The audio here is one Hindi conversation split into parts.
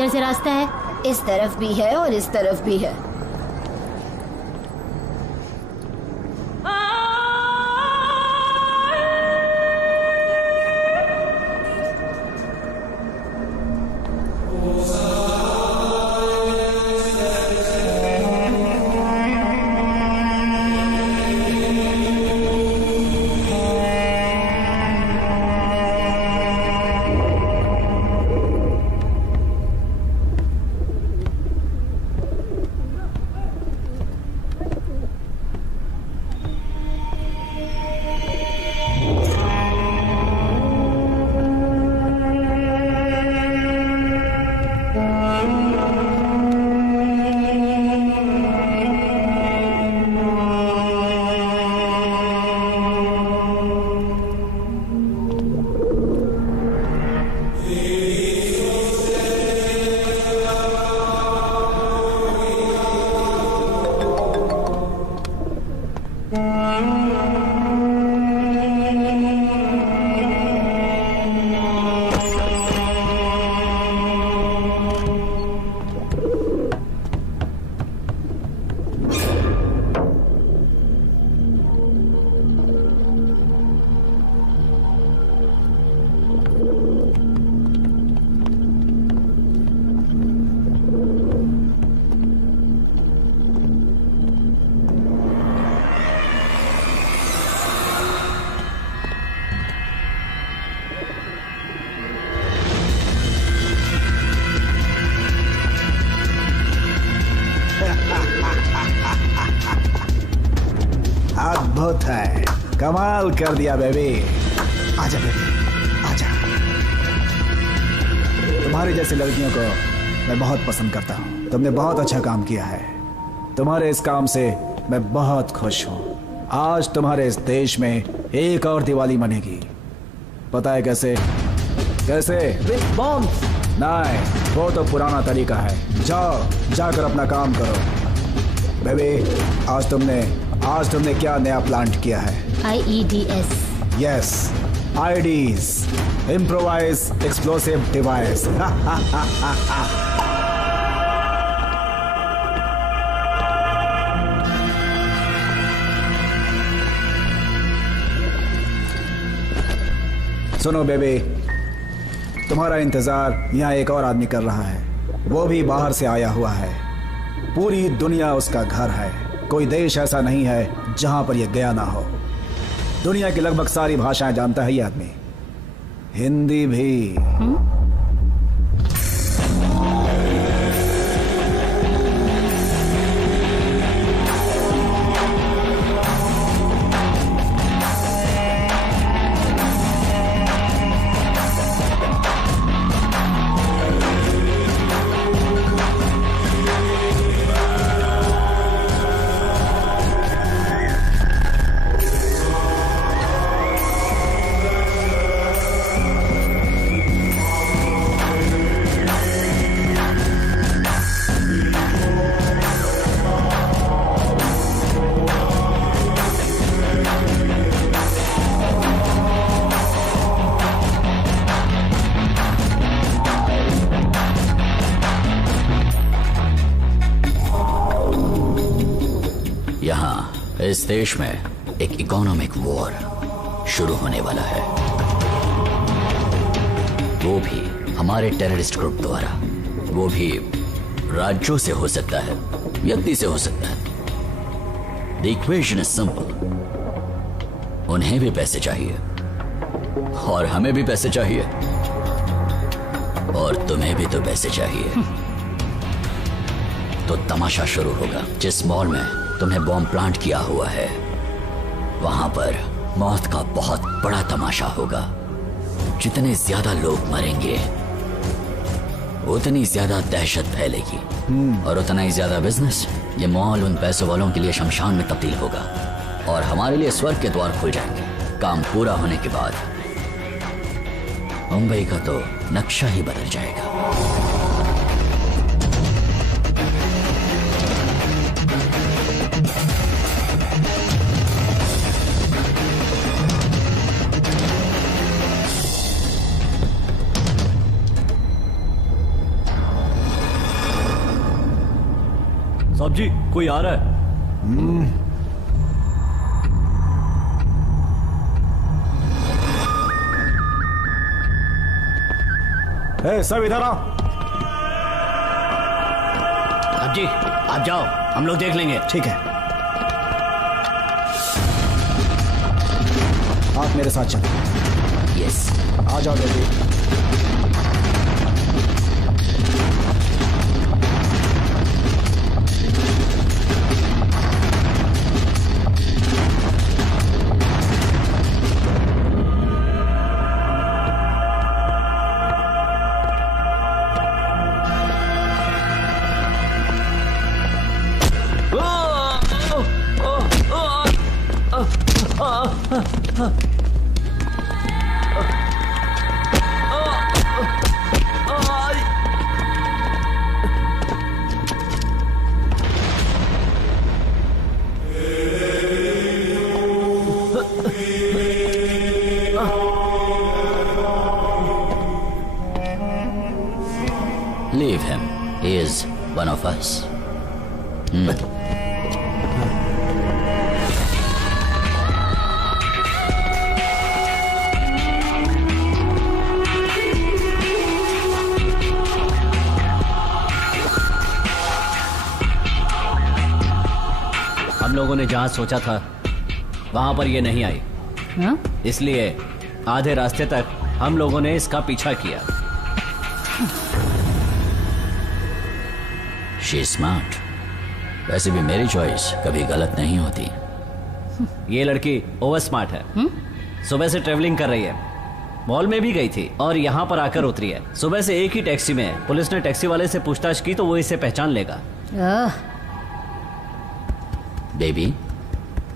किधर से रास्ता है? इस तरफ भी है और इस तरफ भी है। अद्भुत है, कमाल कर दिया बेबी। आजा बेबी, आजा। तुम्हारी जैसी लड़कियों को मैं बहुत पसंद करता हूँ। तुमने बहुत अच्छा काम किया है। तुम्हारे इस काम से मैं बहुत खुश हूँ। आज तुम्हारे इस देश में एक और दिवाली मनेगी। पता है कैसे? कैसे? बॉम्ब। नहीं, वो तो पुराना तरीका है। जाओ, जाकर अपना काम करो। बेबी, आज तुमने क्या नया प्लांट किया है? IEDS। Yes, IEDs, improvise explosive device. सुनो बेबी, तुम्हारा इंतजार यहाँ एक और आदमी कर रहा है। वो भी बाहर से आया हुआ है। पूरी दुनिया उसका घर है। कोई देश ऐसा नहीं है जहां पर यह गया ना हो। दुनिया की लगभग सारी भाषाएं जानता है ये आदमी, हिंदी भी। इस देश में एक इकोनॉमिक वॉर शुरू होने वाला है, वो भी हमारे टेररिस्ट ग्रुप द्वारा। वो भी राज्यों से हो सकता है, व्यक्ति से हो सकता है। The equation is simple. उन्हें भी पैसे चाहिए और हमें भी पैसे चाहिए और तुम्हें भी तो पैसे चाहिए। तो तमाशा शुरू होगा। जिस मॉल में तुमने बॉम्ब प्लांट किया हुआ है, वहां पर मौत का बहुत बड़ा तमाशा होगा। जितने ज्यादा लोग मरेंगे उतनी ज्यादा दहशत फैलेगी और उतना ही ज्यादा बिजनेस। ये मॉल उन पैसों वालों के लिए शमशान में तब्दील होगा और हमारे लिए स्वर्ग के द्वार खुल जाएंगे। काम पूरा होने के बाद मुंबई का तो नक्शा ही बदल जाएगा। साहब जी, कोई आ रहा है। सब इधर आओ। साहब जी, आप जाओ, हम लोग देख लेंगे। ठीक है, आप मेरे साथ चलो। यस। आ जाओ baby. Leave him. He is one of us. हम लोगों ने जहां सोचा था वहां पर ये नहीं आई। हाँ? इसलिए आधे रास्ते तक हम लोगों ने इसका पीछा किया। She is smart. वैसे भी मेरी चॉइस कभी गलत नहीं होती। ये लड़की ओवर स्मार्ट है। सुबह से ट्रेवलिंग कर रही है, मॉल में भी गई थी और यहाँ पर आकर उतरी है। सुबह से एक ही टैक्सी में है। पुलिस ने टैक्सी वाले से पूछताछ की तो वो इसे पहचान लेगा। बेबी,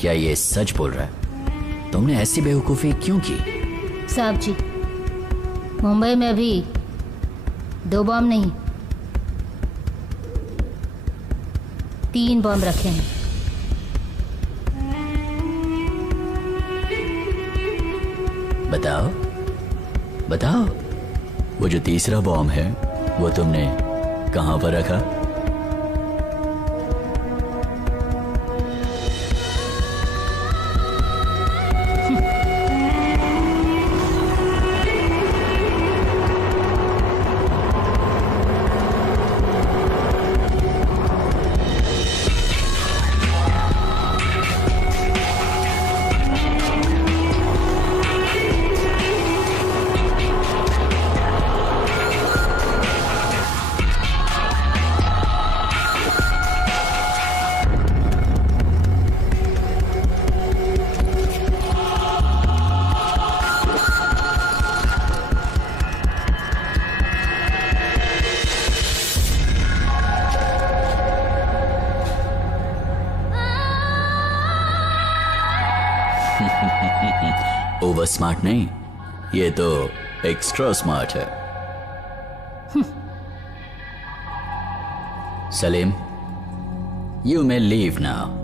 क्या ये सच बोल रहा है? तुमने ऐसी बेवकूफी क्यों की? साहब जी, मुंबई में अभी 2 बम नहीं 3 बम रखे हैं। बताओ बताओ, वो जो तीसरा बॉम्ब है वो तुमने कहां पर रखा? ओवर स्मार्ट नहीं, ये तो एक्स्ट्रा स्मार्ट है। Salim, you may leave now.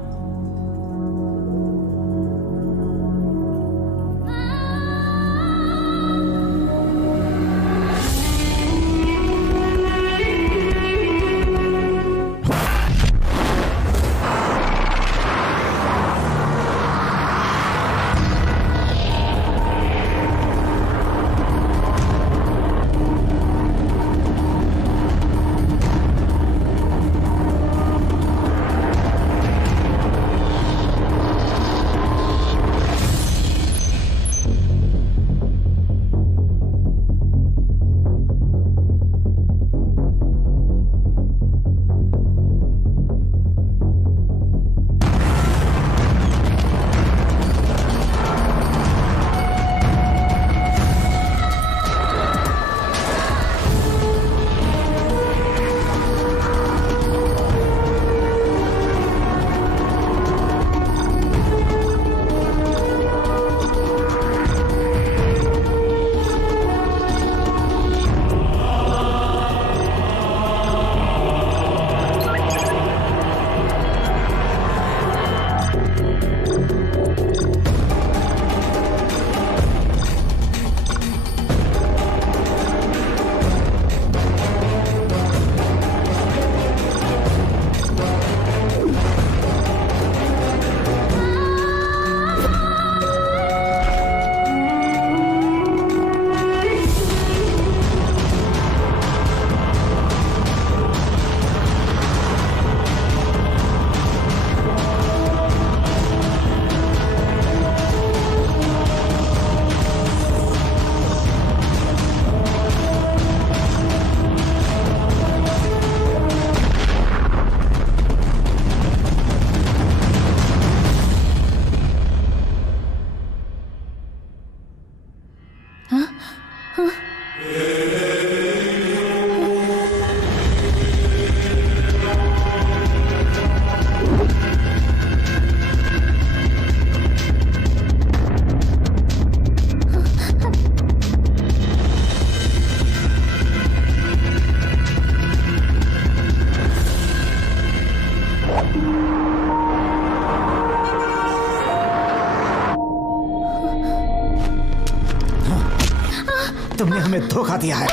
तुमने हमें धोखा दिया है।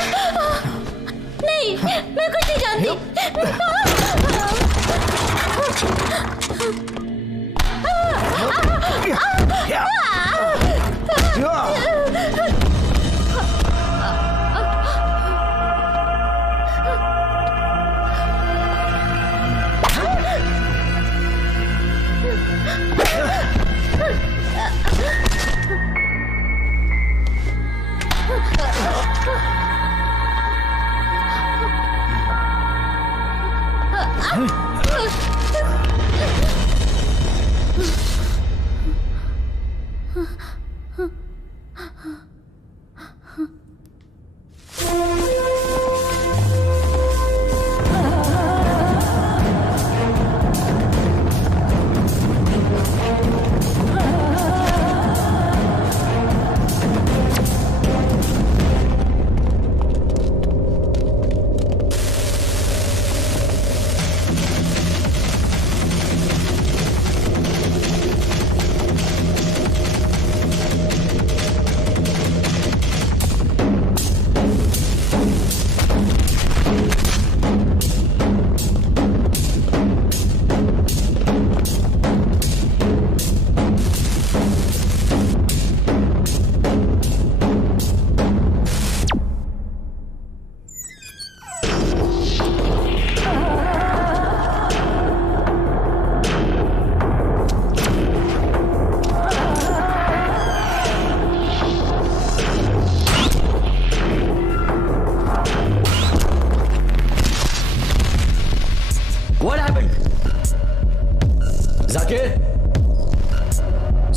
नहीं, मैं कुछ नहीं जानती।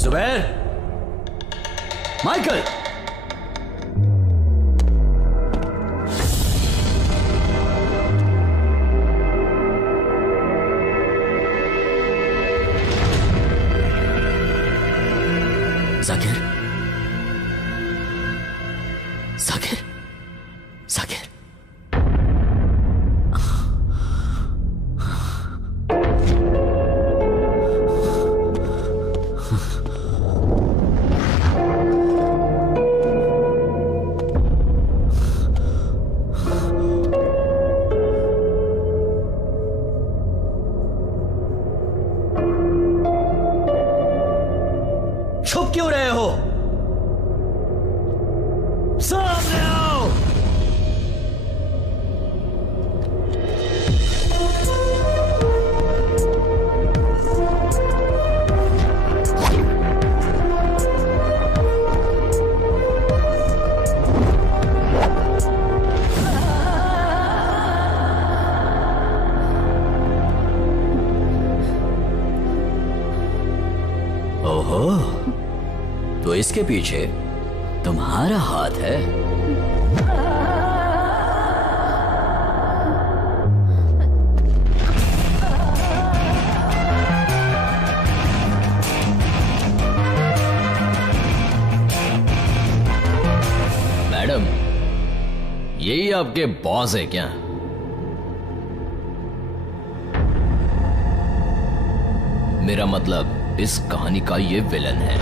जुबैर, माइकल, जाकिर, जाकिर, जाकिर। छुप क्यों रहे हो? सामने आओ। ओहो, तो इसके पीछे तुम्हारा हाथ है। मैडम, यही आपके बॉस है क्या? मेरा मतलब इस कहानी का ये विलन है।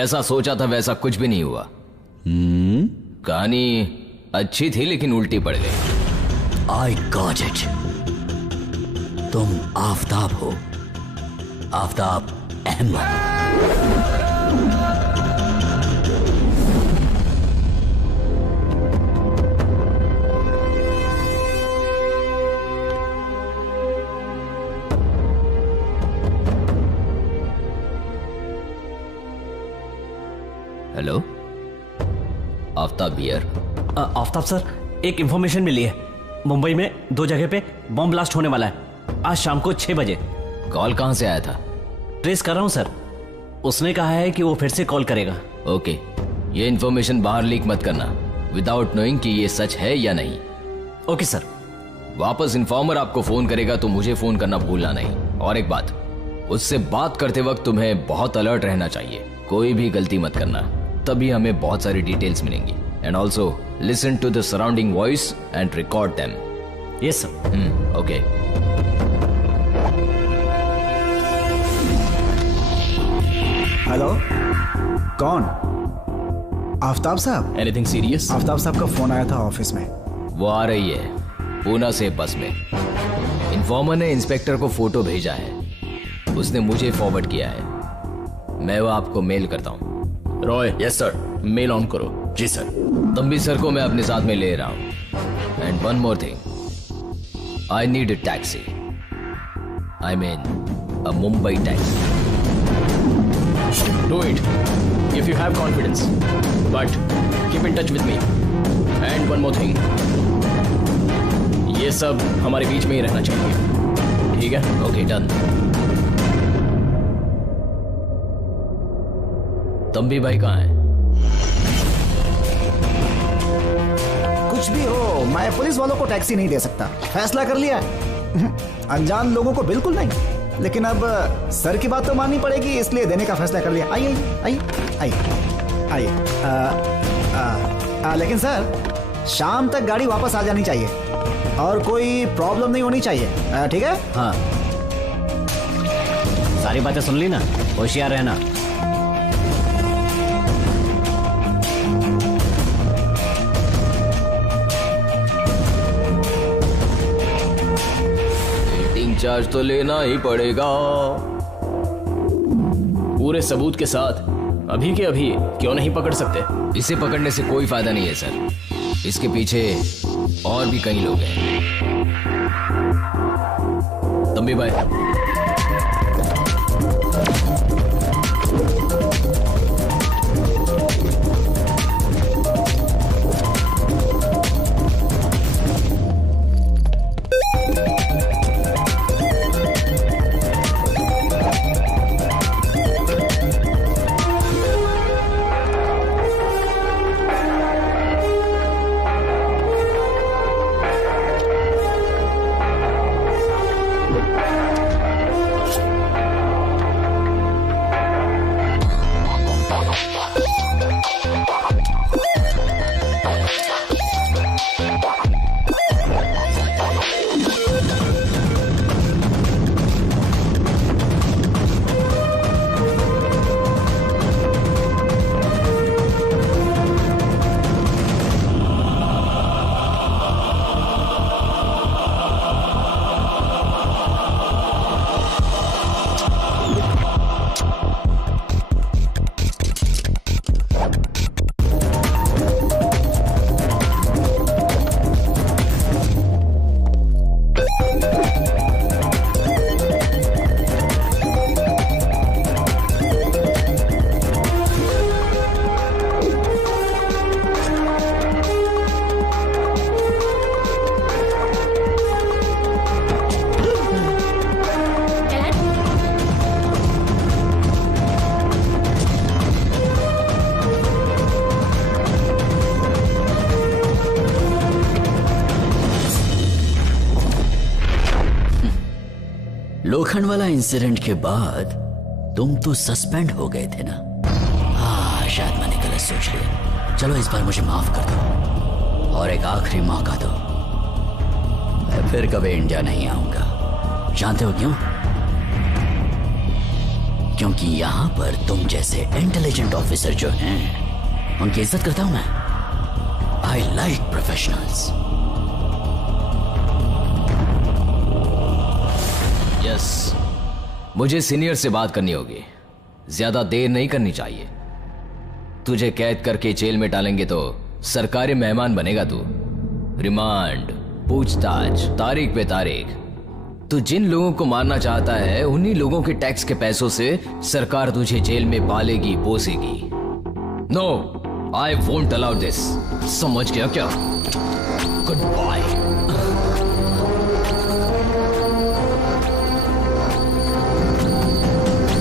जैसा सोचा था वैसा कुछ भी नहीं हुआ। कहानी अच्छी थी लेकिन उल्टी पड़ गई। I got it. तुम आफताब हो, Aftab Ahmed. Hello, Aftab here. Aftab sir, एक इंफॉर्मेशन मिली है। मुंबई में 2 जगह पे बॉम्ब ब्लास्ट होने वाला है आज शाम को 6 बजे। कॉल कहां से आया था? ट्रेस कर रहा हूं सर। उसने कहा है कि वो फिर से कॉल करेगा। ओके, ये इन्फॉर्मेशन बाहर लीक मत करना विदाउट नोइंग कि ये सच है या नहीं। Okay sir. वापस इन्फॉर्मर आपको फोन करेगा तो मुझे फोन करना भूलना नहीं। और एक बात, उससे बात करते वक्त तुम्हें बहुत अलर्ट रहना चाहिए। कोई भी गलती मत करना, तभी हमें बहुत सारी डिटेल्स मिलेंगी। And also listen to the surrounding voice and record them. Yes sir. Okay. Hello, कौन? आफ्ताब साहब? Anything serious? आफ्ताब साहब का फोन आया था ऑफिस में। वो आ रही है पूना से बस में। इन्फॉर्मर ने इंस्पेक्टर को फोटो भेजा है, उसने मुझे फॉरवर्ड किया है। मैं वो आपको मेल करता हूँ। Roy. Yes sir. Mail on करो। जी सर। तंबी सर को मैं अपने साथ में ले रहा हूँ। And one more thing, I need a taxi. I mean a Mumbai taxi. Do it if you have confidence, but keep in touch with me. And one more thing, ये सब हमारे बीच में ही रहना चाहिए, ठीक है? Okay, done. तंबी भाई कहाँ है? कुछ भी हो, मैं पुलिस वालों को टैक्सी नहीं दे सकता। फैसला कर लिया है। अनजान लोगों को बिल्कुल नहीं। लेकिन अब सर की बात तो माननी पड़ेगी, इसलिए देने का फैसला कर लिया। आइए आइए आइए आइए। लेकिन सर, शाम तक गाड़ी वापस आ जानी चाहिए और कोई प्रॉब्लम नहीं होनी चाहिए, ठीक है? हाँ, सारी बातें सुन ली ना, होशियार रहना। चार्ज तो लेना ही पड़ेगा। पूरे सबूत के साथ अभी के अभी क्यों नहीं पकड़ सकते? इसे पकड़ने से कोई फायदा नहीं है सर, इसके पीछे और भी कई लोग हैं। तंबी भाई, लोखंड वाला इंसिडेंट के बाद तुम तो सस्पेंड हो गए थे ना? हाँ, शायद मैंने गलत सोच लिया। चलो इस बार मुझे माफ कर दो और एक आखिरी मौका दो। मैं फिर कभी इंडिया नहीं आऊंगा। जानते हो क्यों? क्योंकि यहां पर तुम जैसे इंटेलिजेंट ऑफिसर जो हैं उनकी इज्जत करता हूं मैं। I like professionals. यस, मुझे सीनियर से बात करनी होगी। ज्यादा देर नहीं करनी चाहिए। तुझे कैद करके जेल में डालेंगे तो सरकारी मेहमान बनेगा तू। रिमांड, पूछताछ, तारीख पे तारीख। तू जिन लोगों को मारना चाहता है उन्हीं लोगों के टैक्स के पैसों से सरकार तुझे जेल में पालेगी पोसेगी। No, I won't allow this. समझ गया क्या? Good bye.